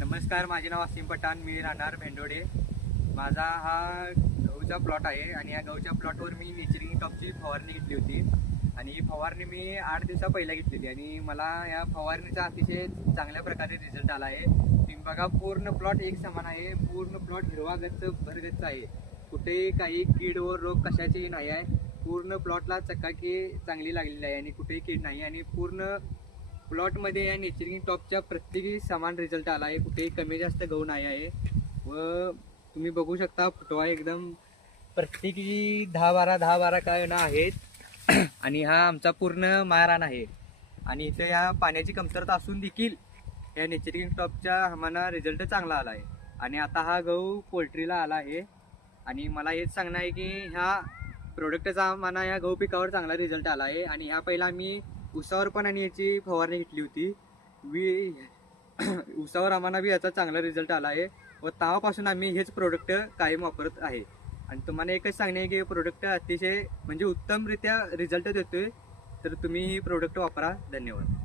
नमस्कार, माझे नाव असीम पठाण, मी राहणार भेंडोडे. माझा हा गहूचा प्लॉट आहे आणि या गहूच्या प्लॉटवर मी नेचरिंग टॉपची फवारणी घेतली होती आणि ही फवारणी मी 8 दिवसा पहिला घेतलेली आणि मला या फवारणीचा अतिशय चांगल्या प्रकारे रिझल्ट आला आहे. तुम्ही बघा, पूर्ण प्लॉट एक समान आहे, पूर्ण प्लॉट हिरवा गच्च भरगच्च आहे, कुठेही काही कीड व रोग कशाचीही नाही आहे. पूर्ण प्लॉटला चकाकी चांगली लागलेली आहे आणि कुठेही कीड नाही आणि पूर्ण प्लॉटमध्ये या नेचरिंग टॉपच्या प्रत्येकी समान रिझल्ट आला आहे, कुठेही कमी जास्त गहू नाही आहे. व तुम्ही बघू शकता, फुटवा एकदम प्रत्येकी 10-12 काय ना आहेत आणि हा आमचा पूर्ण माळरान आहे आणि इथे या पाण्याची कमतरता असून देखील या नेचरिंग टॉपच्या आम्हाला रिझल्ट चांगला आला आहे. आणि आता हा गहू पोल्ट्रीला आला आहे आणि मला हेच सांगणं आहे की ह्या प्रोडक्टचा आम्हाला या गहू पिकावर चांगला रिझल्ट आला आहे. आणि ह्या पहिला आम्ही उसावर पण आणि याची फवारणी घेतली होती. उसावर आम्हाला बी याचा चांगला रिझल्ट आला आहे व तेव्हापासून आम्ही हेच प्रोडक्ट कायम वापरत आहे. आणि तुम्हाला एकच सांगणे आहे की हे प्रोडक्ट अतिशय म्हणजे उत्तमरित्या रिझल्ट देतोय, तर तुम्ही ही प्रोडक्ट वापरा. धन्यवाद.